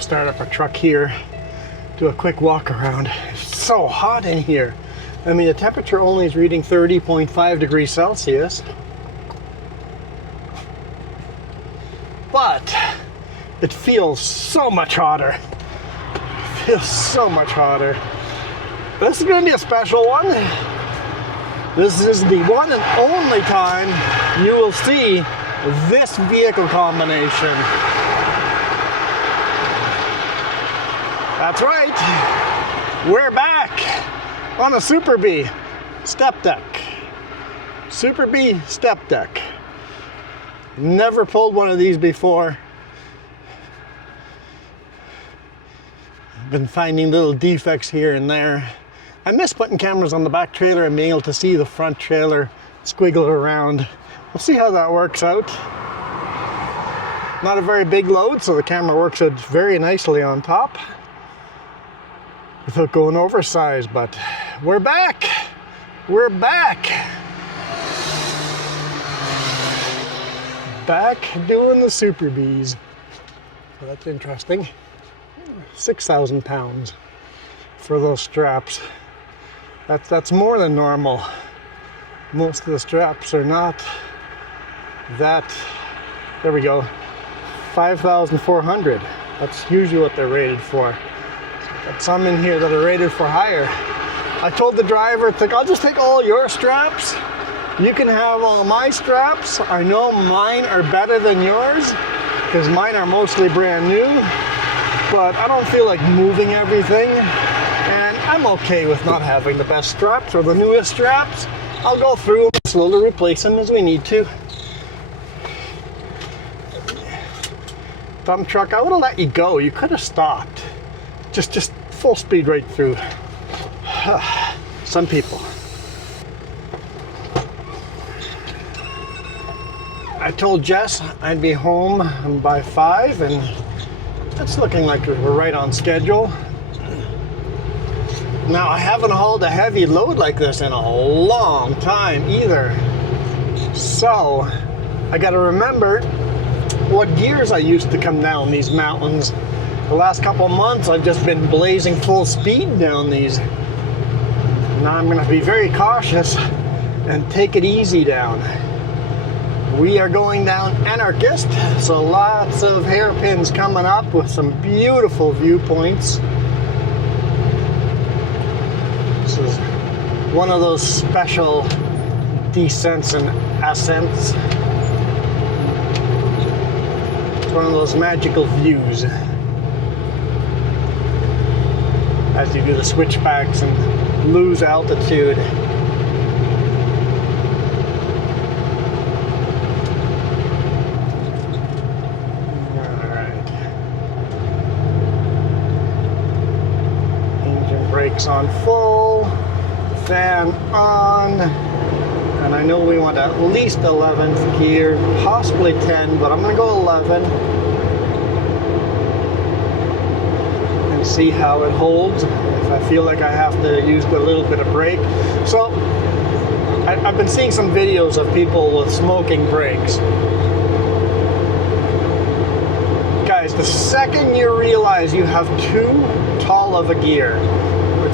start up our truck here, do a quick walk around. It's so hot in here. I mean, the temperature only is reading 30.5 degrees Celsius. But it feels so much hotter. It feels so much hotter. This is going to be a special one. This is the one and only time you will see this vehicle combination. That's right. We're back on a Super Bee step deck. Super Bee step deck. Never pulled one of these before. Been finding little defects here and there. I miss putting cameras on the back trailer and being able to see the front trailer squiggle around. We'll see how that works out. Not a very big load, so the camera works out very nicely on top without going oversized, but we're back. We're back. Back doing the Super Bees. So that's interesting. 6,000 pounds for those straps. That's more than normal. Most of the straps are not that. There we go. 5,400. That's usually what they're rated for. Got some in here that are rated for higher. I told the driver, I'll just take all your straps. You can have all my straps. I know mine are better than yours because mine are mostly brand new, but I don't feel like moving everything, and I'm okay with not having the best straps or the newest straps. I'll go through them and slowly replace them as we need to. Dump truck, I would have let you go. You could have stopped. Just full speed right through. Some people. I told Jess I'd be home by 5, and it's looking like we're right on schedule. Now, I haven't hauled a heavy load like this in a long time either. So, I gotta remember what gears I used to come down these mountains. The last couple of months, I've just been blazing full speed down these. Now I'm gonna be very cautious and take it easy down. We are going down Anarchist, so lots of hairpins coming up with some beautiful viewpoints. This is one of those special descents and ascents. It's one of those magical views as you do the switchbacks and lose altitude. Alright. Engine brakes on full, fan on, and I know we want at least 11th gear, possibly 10, but I'm going to go 11 and see how it holds. If I feel like I have to use a little bit of brake. So I've been seeing some videos of people with smoking brakes. Guys, the second you realize you have too tall of a gear,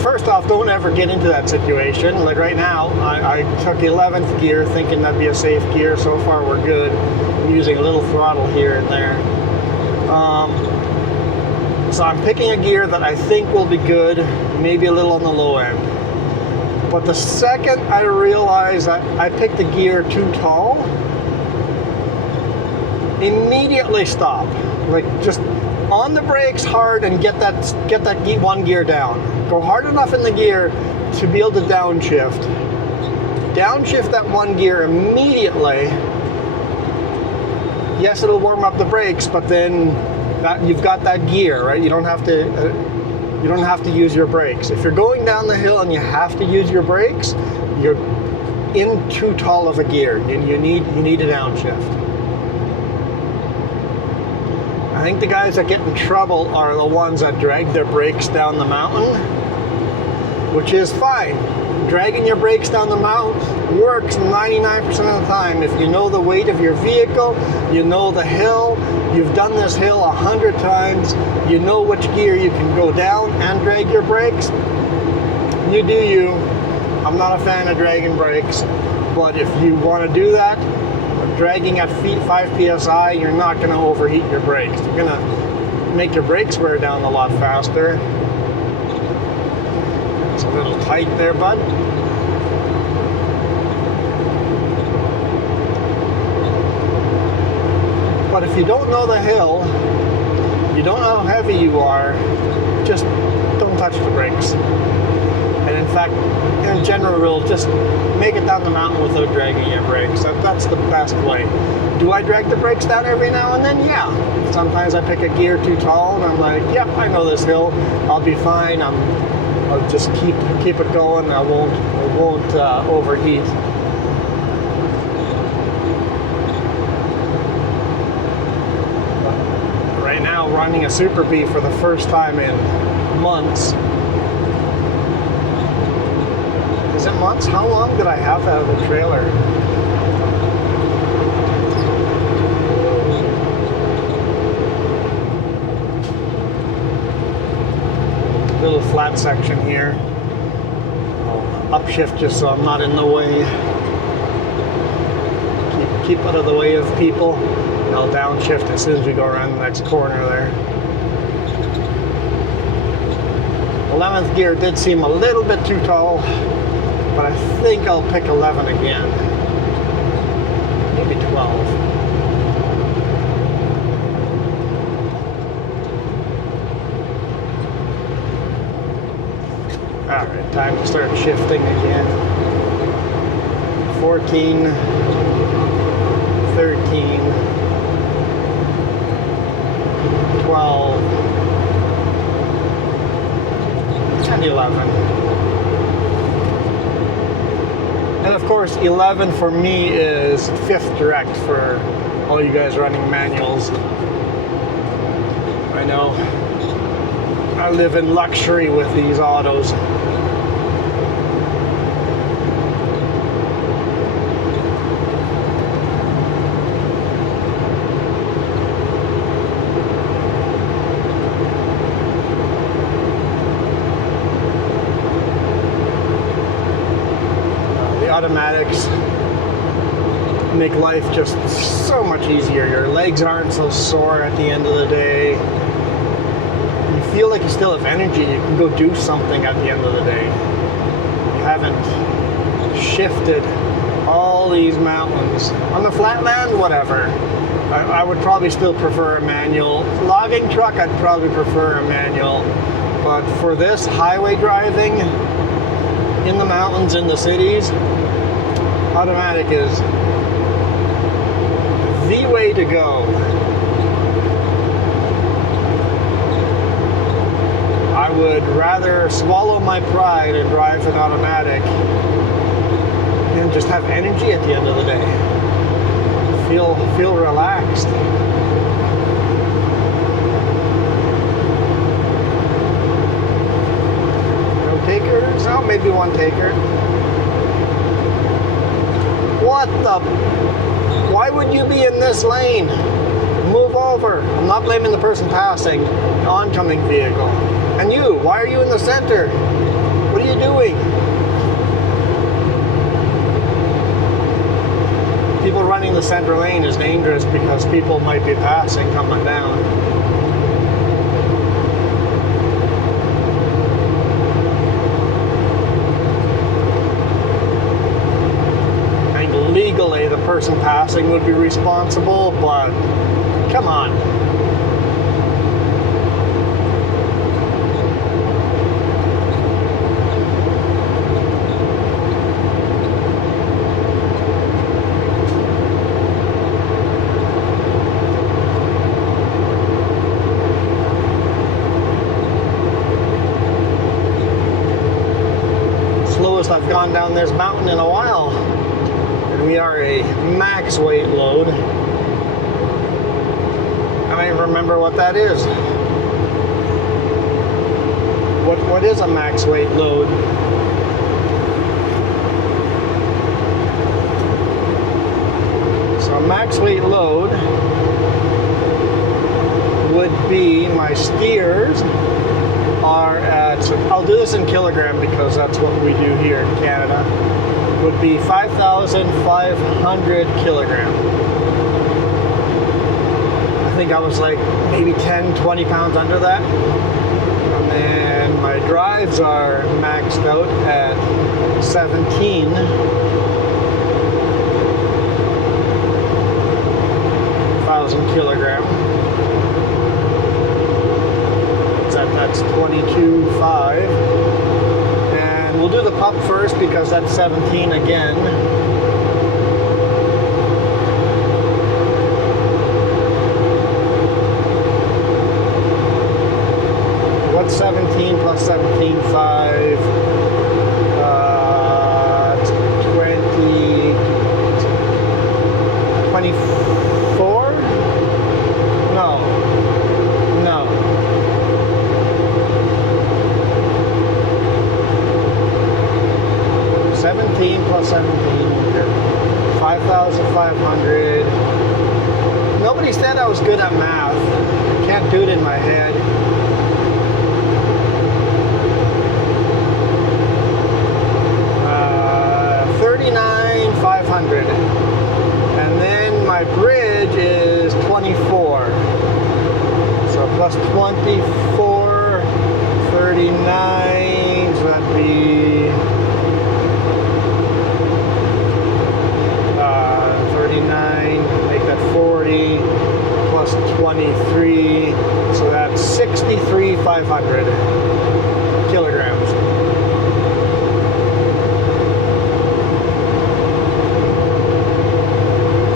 first off, don't ever get into that situation. Like right now, I took 11th gear thinking that'd be a safe gear. So far we're good. I'm using a little throttle here and there. So I'm picking a gear that I think will be good, maybe a little on the low end. But the second I realize that I picked the gear too tall, immediately stop. Like just on the brakes hard and get that one gear down. Go hard enough in the gear to be able to downshift. Downshift that one gear immediately. Yes, it'll warm up the brakes, but then you've got that gear, right? You don't have to use your brakes. If you're going down the hill and you have to use your brakes, you're in too tall of a gear. You need a downshift. I think the guys that get in trouble are the ones that drag their brakes down the mountain, which is fine. Dragging your brakes down the mountain works 99% of the time. If you know the weight of your vehicle, you know the hill, you've done this hill 100 times, you know which gear you can go down and drag your brakes, you do you. I'm not a fan of dragging brakes, but if you want to do that, dragging at 5 psi, you're not going to overheat your brakes. You're going to make your brakes wear down a lot faster. It's a little tight there, bud. But if you don't know the hill, you don't know how heavy you are, just don't touch the brakes. And in fact, in general rule, just make it down the mountain without dragging your brakes. That's the best way. Do I drag the brakes down every now and then? Yeah. Sometimes I pick a gear too tall and I'm like, yep, I know this hill. I'll be fine. I'll just keep it going. I won't overheat. Right now, running a Super B for the first time in months. Is it months? How long did I have that in the trailer? Little flat section here. I'll upshift just so I'm not in the way. Keep out of the way of people. And I'll downshift as soon as we go around the next corner there. 11th gear did seem a little bit too tall, but I think I'll pick 11 again. Maybe 12. Alright, time to start shifting again. 14, 13, 12, and 11. And of course, 11 for me is 5th direct for all you guys running manuals. I know I live in luxury with these autos. Automatics make life just so much easier. Your legs aren't so sore at the end of the day. You feel like you still have energy. You can go do something at the end of the day. You haven't shifted all these mountains. On the flatland, whatever. I would probably still prefer a manual. Logging truck, I'd probably prefer a manual. But for this highway driving in the mountains, in the cities, automatic is the way to go. I would rather swallow my pride and drive an automatic and just have energy at the end of the day. Feel relaxed. No takers? Oh, maybe one taker. What the? Why would you be in this lane? Move over. I'm not blaming the person passing, the oncoming vehicle. And you, why are you in the center? What are you doing? People running the center lane is dangerous because people might be passing coming down. Legally, the person passing would be responsible, but come on. Slowest I've gone down this mountain in a while. We are a max weight load. I don't even remember what that is. What is a max weight load? max weight load would be, my steers are at, I'll do this in kilogram because that's what we do here in Canada, would be 5,500 kilogram. I think I was like maybe 10, 20 pounds under that. And then my drives are maxed out at 17,000 kilogram. That's 22.5. And we'll do the pup first because that's 17 again. What's 17 plus 17.5? 24? No. 17 plus 17, 5,500. Nobody said I was good at math. Can't do it in my head. Uh, 39,500. And then my bridge is 24. So plus 24, 39, so that'd be 39, make that 40, plus 23, so that's 63,500 kilograms.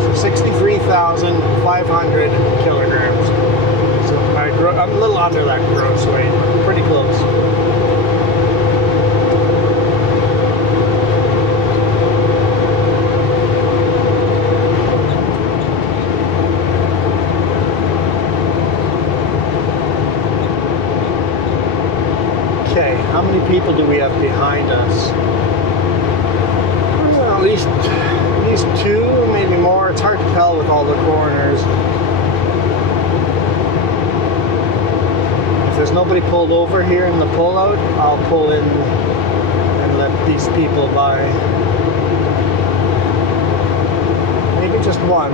So 63,500 kilograms. So I'm a little under that gross weight, pretty close. Okay, how many people do we have behind us? Well, at least two, maybe more. It's hard to tell with all the corners. If there's nobody pulled over here in the pullout, I'll pull in and let these people by. Maybe just one.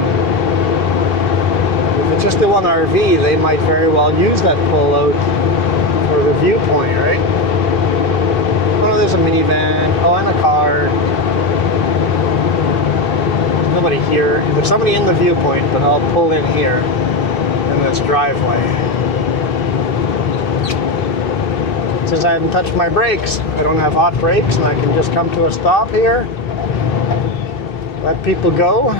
If it's just the one RV, they might very well use that pullout for the viewpoint, right? Oh, there's a minivan. Oh, and a car. There's nobody here. There's somebody in the viewpoint, but I'll pull in here in this driveway. Since I haven't touched my brakes, I don't have hot brakes, and I can just come to a stop here, let people go,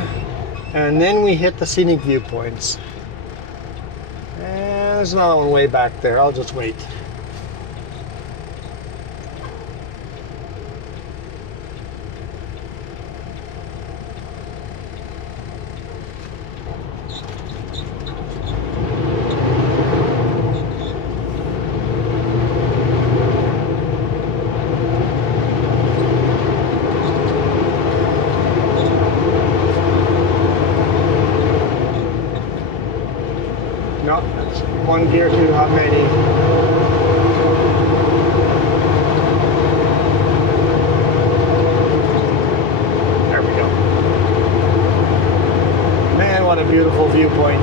and then we hit the scenic viewpoints. And there's another one way back there. I'll just wait. No, that's one gear too how many. There we go. Man, what a beautiful viewpoint.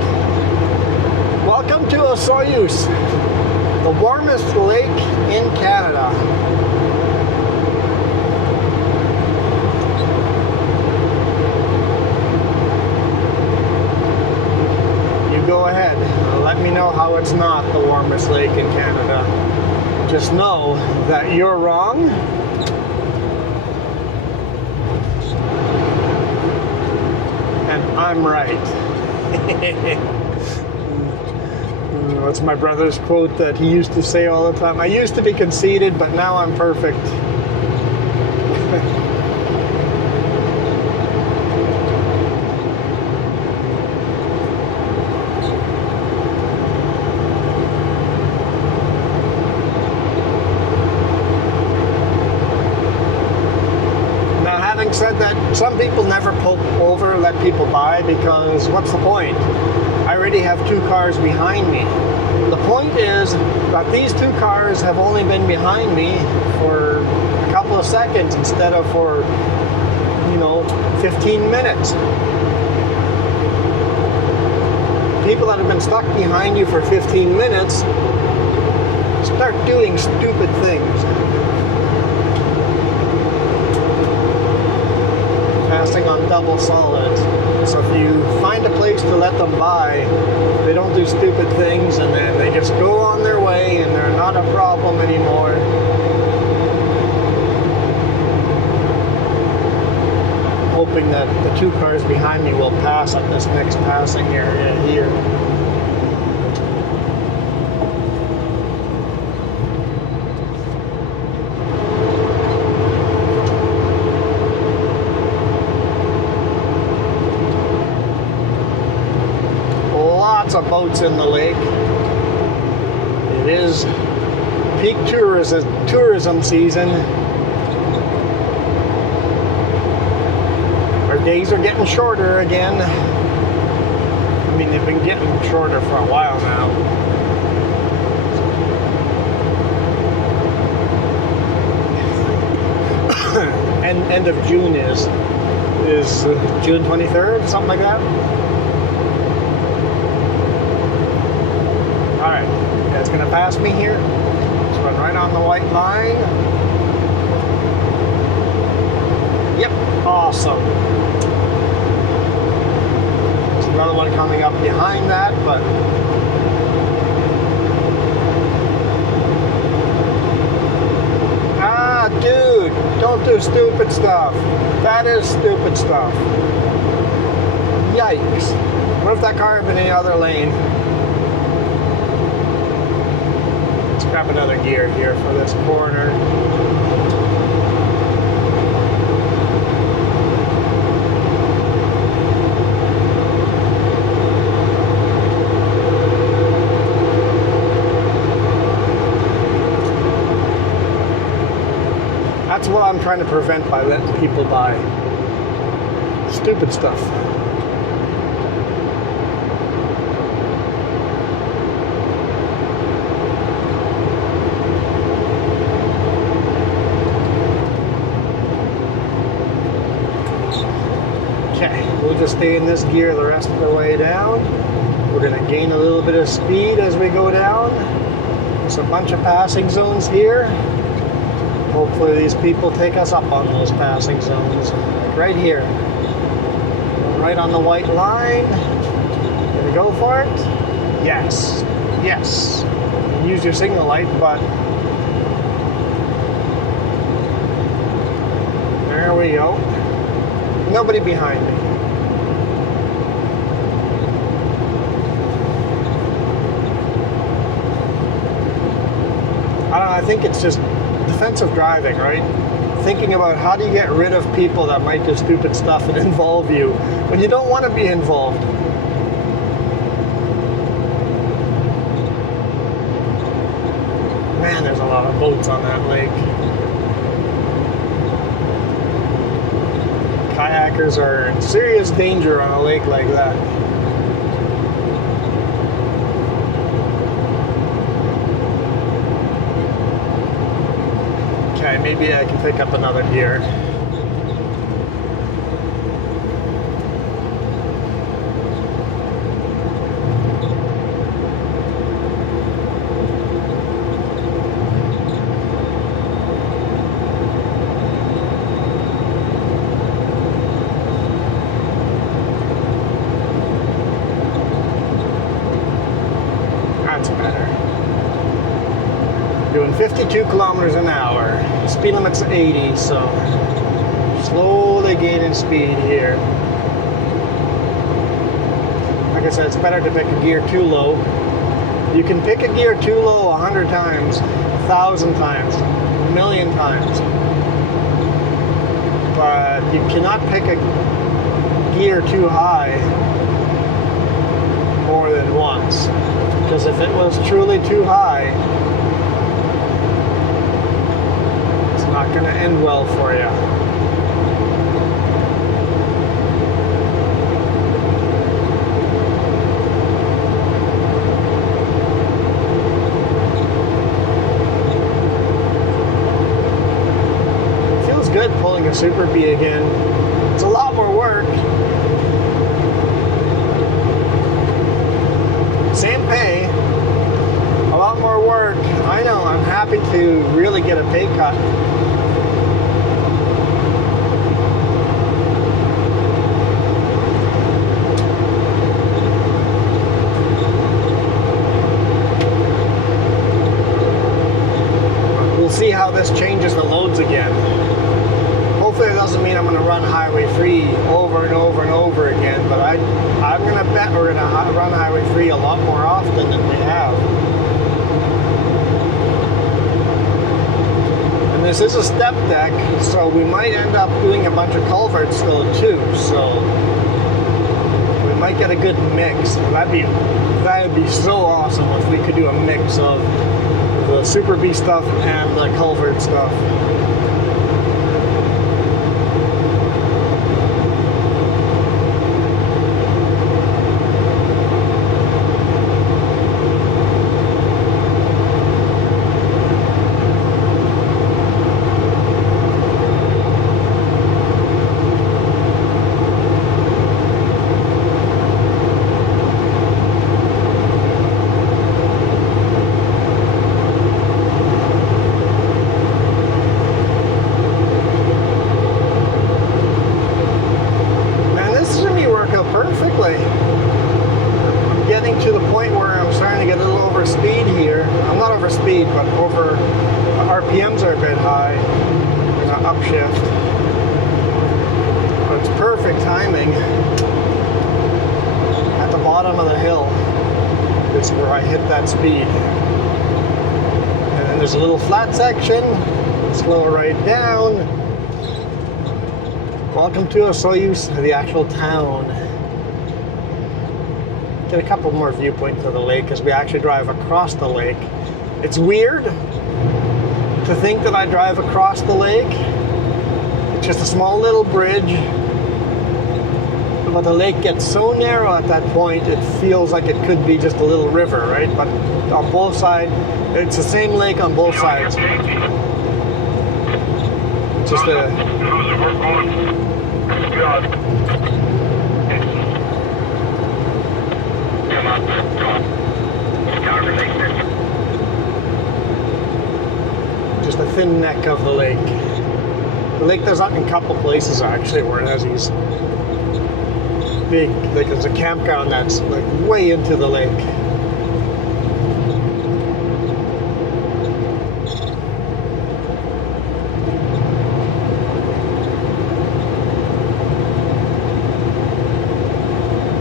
Welcome to Osoyoos, the warmest lake in Canada. Go ahead. Let me know how it's not the warmest lake in Canada. Just know that you're wrong. And I'm right. What's my brother's quote that he used to say all the time? I used to be conceited, but now I'm perfect. Said that some people never pull over, let people by, because what's the point? I already have 2 cars behind me. The point is that these 2 cars have only been behind me for a couple of seconds instead of for, 15 minutes. People that have been stuck behind you for 15 minutes start doing stupid things. Passing on double solids. So if you find a place to let them by, they don't do stupid things, and then they just go on their way and they're not a problem anymore. Hoping that the 2 cars behind me will pass at this next passing area here. Lots of boats in the lake. It is peak tourism season. Our days are getting shorter again. I mean, they've been getting shorter for a while now. And end of June is June 23rd, something like that. Alright, it's going to pass me here. Let's run right on the white line. Yep, awesome. There's another one coming up behind that, but dude, don't do stupid stuff. That is stupid stuff. Yikes. What if that car had been in the other lane? Let's grab another gear here for this corner. That's what I'm trying to prevent by letting people buy. Stupid stuff. Okay, we'll just stay in this gear the rest of the way down. We're going to gain a little bit of speed as we go down. There's a bunch of passing zones here. Hopefully these people take us up on those passing zones. Like right here. Right on the white line. Gonna go for it? Yes. Yes. Use your signal light, but there we go. Nobody behind me. I don't know, I think it's just defensive driving, right? Thinking about how do you get rid of people that might do stupid stuff and involve you when you don't want to be involved. Man, there's a lot of boats on that lake. Kayakers are in serious danger on a lake like that. Okay, maybe I can pick up another gear. That's better. Doing 52 kilometers an hour. Speed limit's 80, so slowly gaining speed here. Like I said, it's better to pick a gear too low. You can pick a gear too low 100 times, 1,000 times, 1,000,000 times. But you cannot pick a gear too high more than once. Because if it was truly too high, not going to end well for you. a Super Bee again. It's a lot more work. Same pay, a lot more work. I know, I'm happy to really get a pay cut. We'll see how this changes the loads again. Hopefully it doesn't mean I'm going to run Highway 3 over and over and over again, but I'm going to bet we're going to run Highway 3 a lot more often than we have. And this is a step deck, so we might end up doing a bunch of culverts still too, so we might get a good mix. That'd be so awesome if we could do a mix of the Super Bee stuff and the culvert stuff. RPMs are a bit high. There's an upshift. But it's perfect timing. At the bottom of the hill is where I hit that speed. And then there's a little flat section. Slow right down. Welcome to Osoyoos, the actual town. Get a couple more viewpoints of the lake as we actually drive across the lake. It's weird to think that I drive across the lake. It's just a small little bridge. But the lake gets so narrow at that point, it feels like it could be just a little river, right? But on both sides, it's the same lake on both sides. Just a... Just a thin neck of the lake. The lake does that in a couple places actually where it has these big, like there's a campground that's like way into the lake.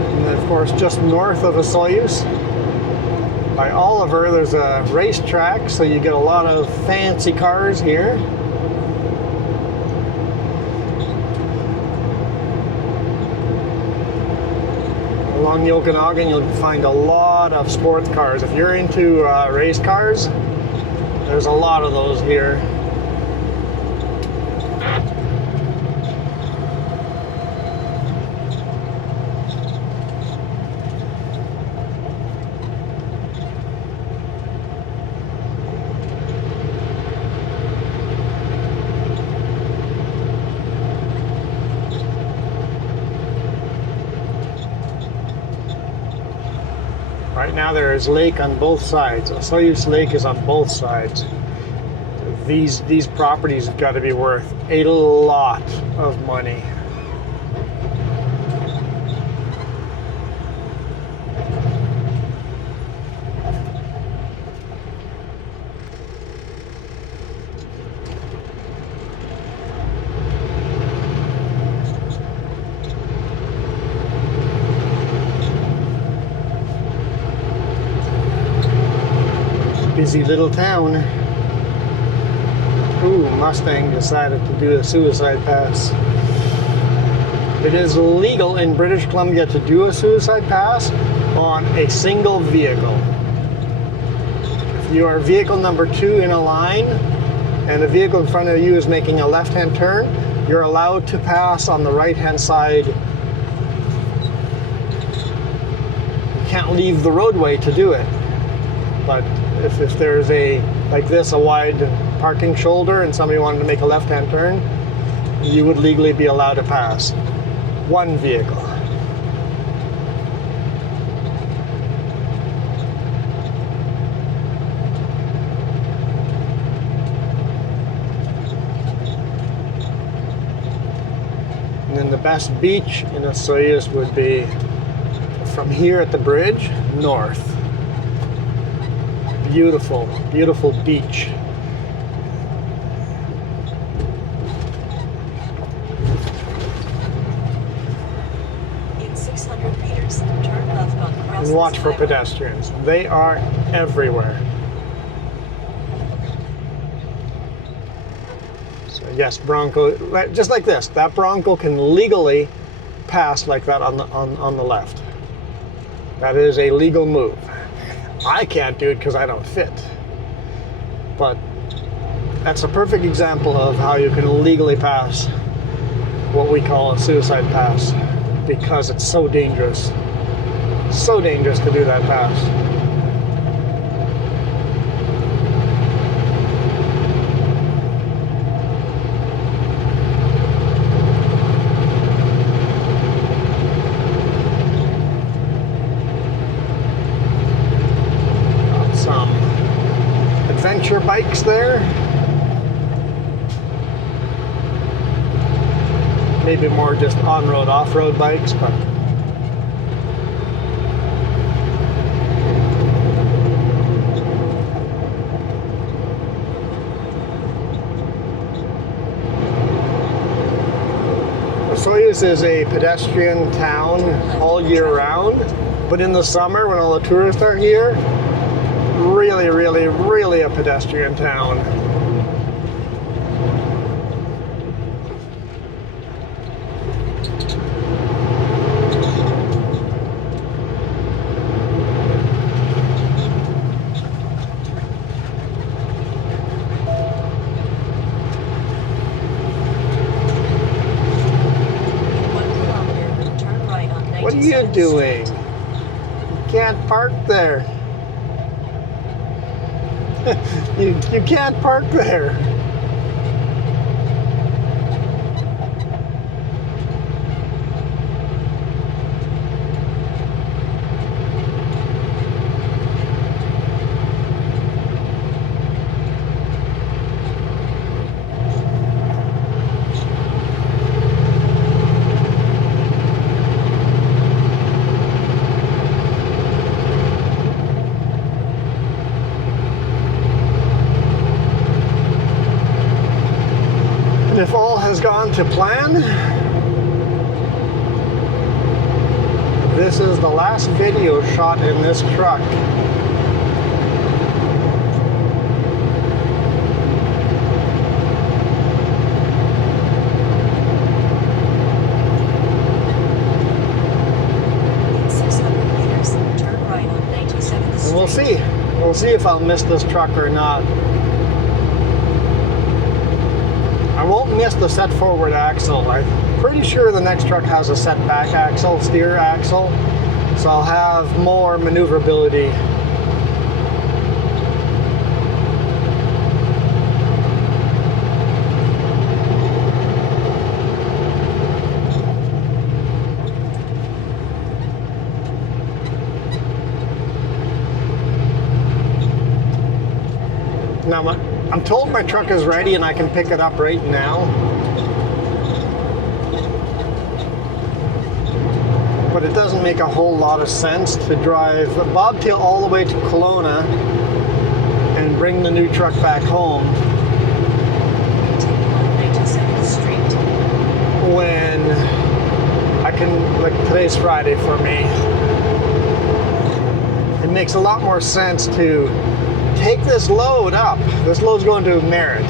And then of course just north of Osoyoos, by Oliver, there's a racetrack, so you get a lot of fancy cars here. Along the Okanagan, you'll find a lot of sports cars. If you're into race cars, there's a lot of those here. Right now there is lake on both sides. Osoyoos Lake is on both sides. These properties have got to be worth a lot of money. Busy little town. Ooh, Mustang decided to do a suicide pass. It is legal in British Columbia to do a suicide pass on a single vehicle. If you are vehicle number 2 in a line and the vehicle in front of you is making a left-hand turn, you're allowed to pass on the right-hand side. You can't leave the roadway to do it. But if there's a, like this, a wide parking shoulder and somebody wanted to make a left-hand turn, you would legally be allowed to pass. One vehicle. And then the best beach in Osoyoos would be from here at the bridge, north. Beautiful, beautiful beach. In 600 meters, turn left on Cross. And watch for pedestrians. They are everywhere. So yes, Bronco, just like this. That Bronco can legally pass like that on the left. That is a legal move. I can't do it because I don't fit. But that's a perfect example of how you can legally pass what we call a suicide pass, because it's so dangerous. So dangerous to do that pass. Adventure bikes there. Maybe more just on-road, off-road bikes, but Osoyoos is a pedestrian town all year round, but in the summer when all the tourists are here, really, really, really a pedestrian town. What are you doing? You can't park there. You can't park there. And if all has gone to plan, this is the last video shot in this truck. In 600 meters, turn right on 97th Street. And we'll see. We'll see if I'll miss this truck or not. I won't miss the set forward axle. I'm pretty sure the next truck has a set back axle, steer axle, so I'll have more maneuverability. Now, I'm told my truck is ready and I can pick it up right now. But it doesn't make a whole lot of sense to drive bobtail all the way to Kelowna and bring the new truck back home Continue on 97th Street. when I can, like today's Friday for me. It makes a lot more sense to take this load up. This load's going to Merritt.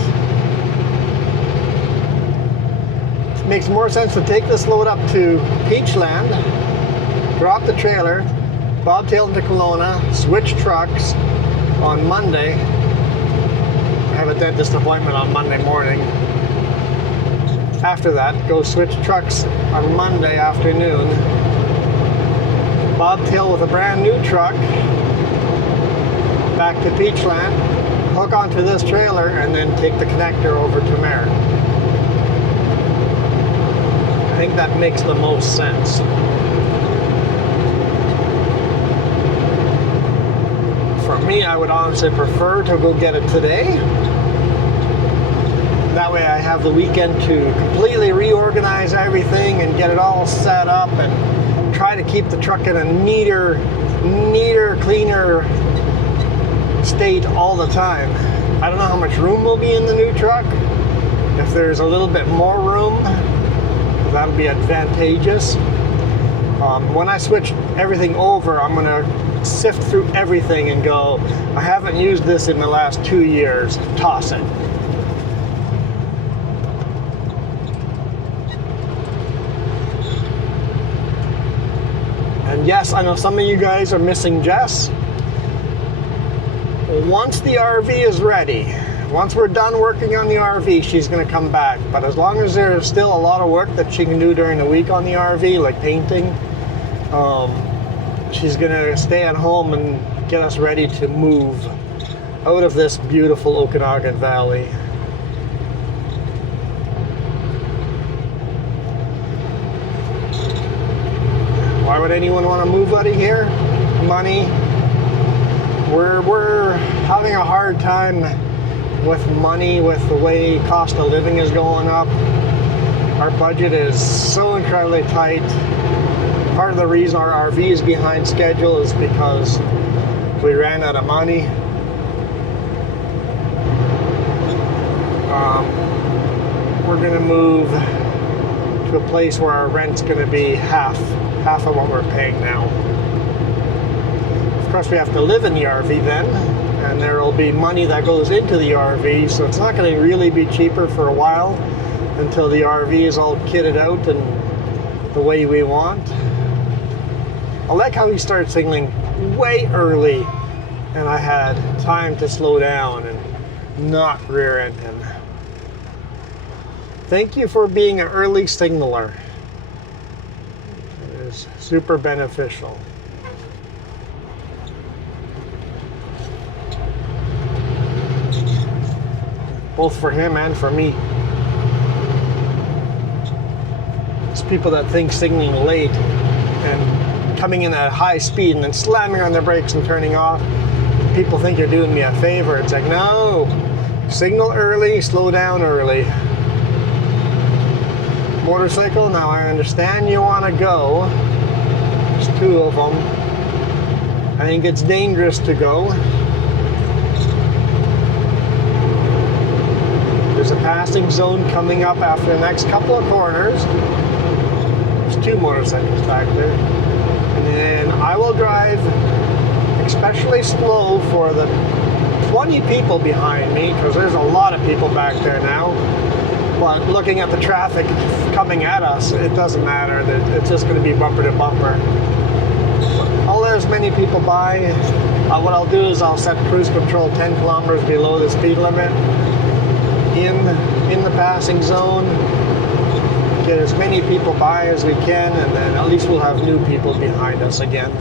It makes more sense to take this load up to Peachland, drop the trailer, bobtail into Kelowna, switch trucks on Monday. I have a dentist appointment on Monday morning. After that, go switch trucks on Monday afternoon. Bobtail with a brand new truck back to Peachland, hook onto this trailer, and then take the connector over to Merritt. think that makes the most sense. For me, I would honestly prefer to go get it today. That way I have the weekend to completely reorganize everything and get it all set up and try to keep the truck in a neater, cleaner state all the time. I don't know how much room will be in the new truck. If there's a little bit more room, that'll be advantageous. When I switch everything over, I'm going to sift through everything and go, I haven't used this in the last 2 years, toss it. And yes, I know some of you guys are missing Jess. Once the RV is ready, once we're done working on the RV, she's going to come back. But as long as there's still a lot of work that she can do during the week on the RV, like painting, she's going to stay at home and get us ready to move out of this beautiful Okanagan Valley. Why would anyone want to move out of here? Money. We're having a hard time with money, with the way cost of living is going up. Our budget is so incredibly tight. Part of the reason our RV is behind schedule is because we ran out of money. We're going to move to a place where our rent's going to be half of what we're paying now. Of course, we have to live in the RV then, and there will be money that goes into the RV, so it's not going to really be cheaper for a while until the RV is all kitted out and the way we want. I like how he started signaling way early, and I had time to slow down and not rear end him. Thank you for being an early signaler. It is super beneficial. Both for him and for me. There's people that think signaling late and coming in at high speed and then slamming on their brakes and turning off. People think you're doing me a favor. It's like, no, signal early, slow down early. Motorcycle, now I understand you want to go. There's two of them. I think it's dangerous to go. There's a passing zone coming up after the next couple of corners. There's two motorcycles back there. And then I will drive especially slow for the 20 people behind me, because there's a lot of people back there now. But looking at the traffic coming at us, it doesn't matter. It's just going to be bumper to bumper. I'll let as many people by. What I'll do is I'll set cruise control 10 kilometers below the speed limit in the passing zone. Get as many people by as we can, and then at least we'll have new people behind us again.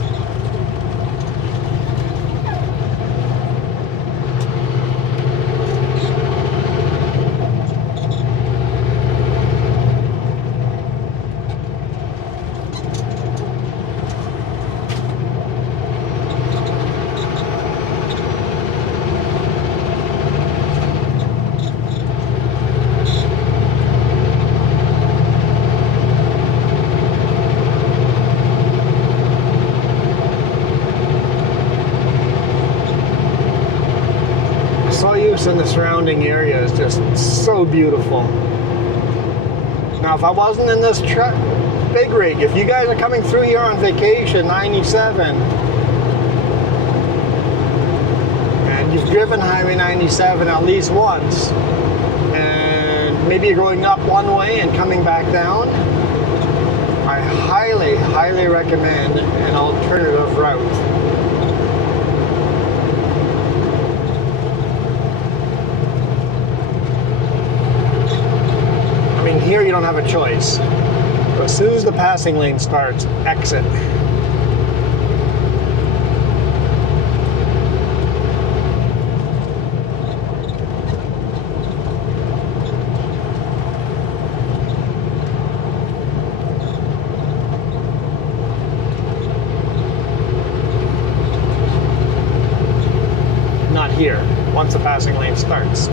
Osoyoos and the surrounding area is just so beautiful. Now, if I wasn't in this truck, big rig, if you guys are coming through here on vacation, 97, and you've driven Highway 97 at least once, and maybe you're going up one way and coming back down, I highly, highly recommend an alternative route. Here you don't have a choice. But as soon as the passing lane starts, exit. here, once the passing lane starts.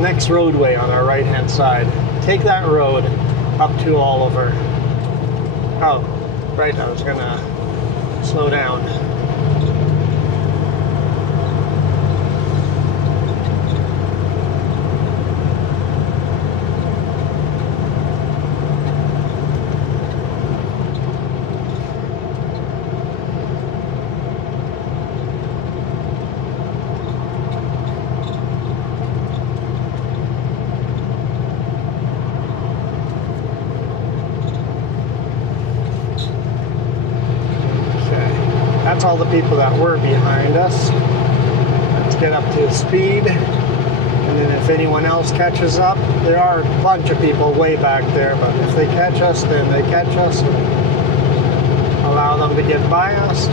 Next roadway on our right hand side. Take that road up to Oliver. Oh, right, I was gonna slow down. That's all the people that were behind us. Let's get up to speed. And then if anyone else catches up, there are a bunch of people way back there, but if they catch us, then they catch us and allow them to get by us.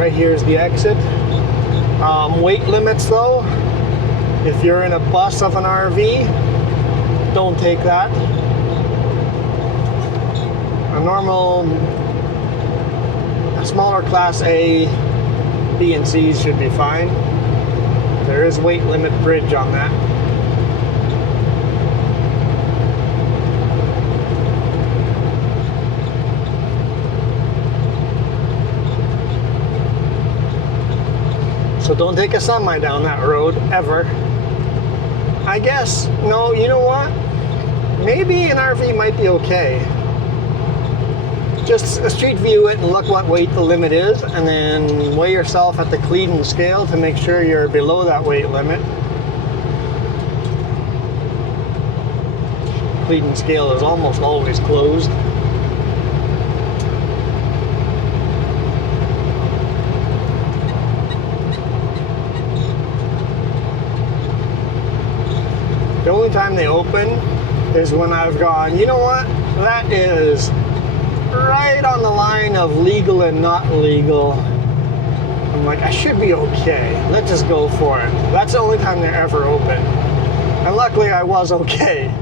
Right here is the exit. Weight limits though. If you're in a bus of an RV, don't take that. A smaller class A, B and C's should be fine. There is weight limit bridge on that. So don't take a semi down that road, ever. I guess, no, you know what? Maybe an RV might be okay. Just street view it and look what weight the limit is, and then weigh yourself at the Cleedon scale to make sure you're below that weight limit. Cleedon scale is almost always closed. The only time they open is when I've gone, you know what, that is right on the line of legal and not legal. I'm like, I should be okay. Let's just go for it. That's the only time they're ever open. And luckily I was okay.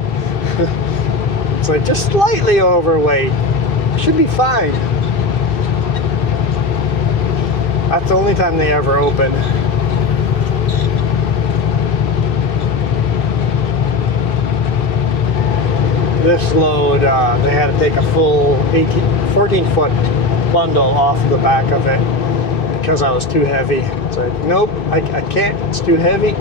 It's like just slightly overweight. Should be fine. That's the only time they ever open. This load, they had to take a full 14-foot bundle off the back of it because I was too heavy. It's like, nope, I can't, it's too heavy.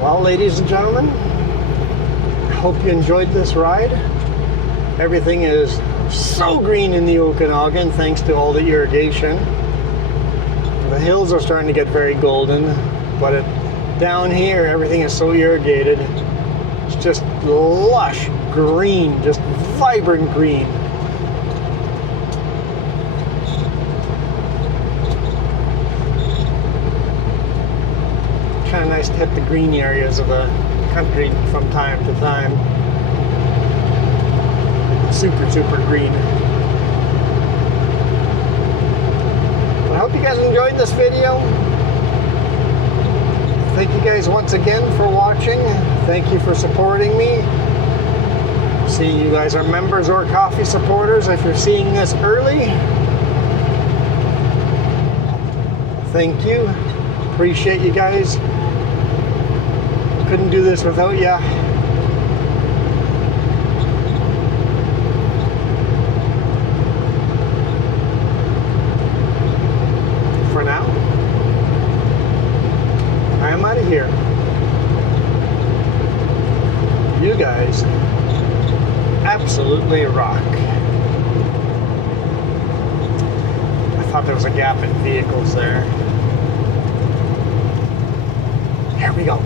Well, ladies and gentlemen, I hope you enjoyed this ride. Everything is so green in the Okanagan thanks to all the irrigation. The hills are starting to get very golden, but down here everything is so irrigated. It's just lush green, just vibrant green. Kind of nice to hit the green areas of the country from time to time. Super, super green. But I hope you guys enjoyed this video. Thank you guys once again for watching. Thank you for supporting me. See, you guys are members or coffee supporters if you're seeing this early. Thank you. Appreciate you guys. Couldn't do this without ya. For now, I am out of here. You guys absolutely rock. I thought there was a gap in vehicles there. Here we go.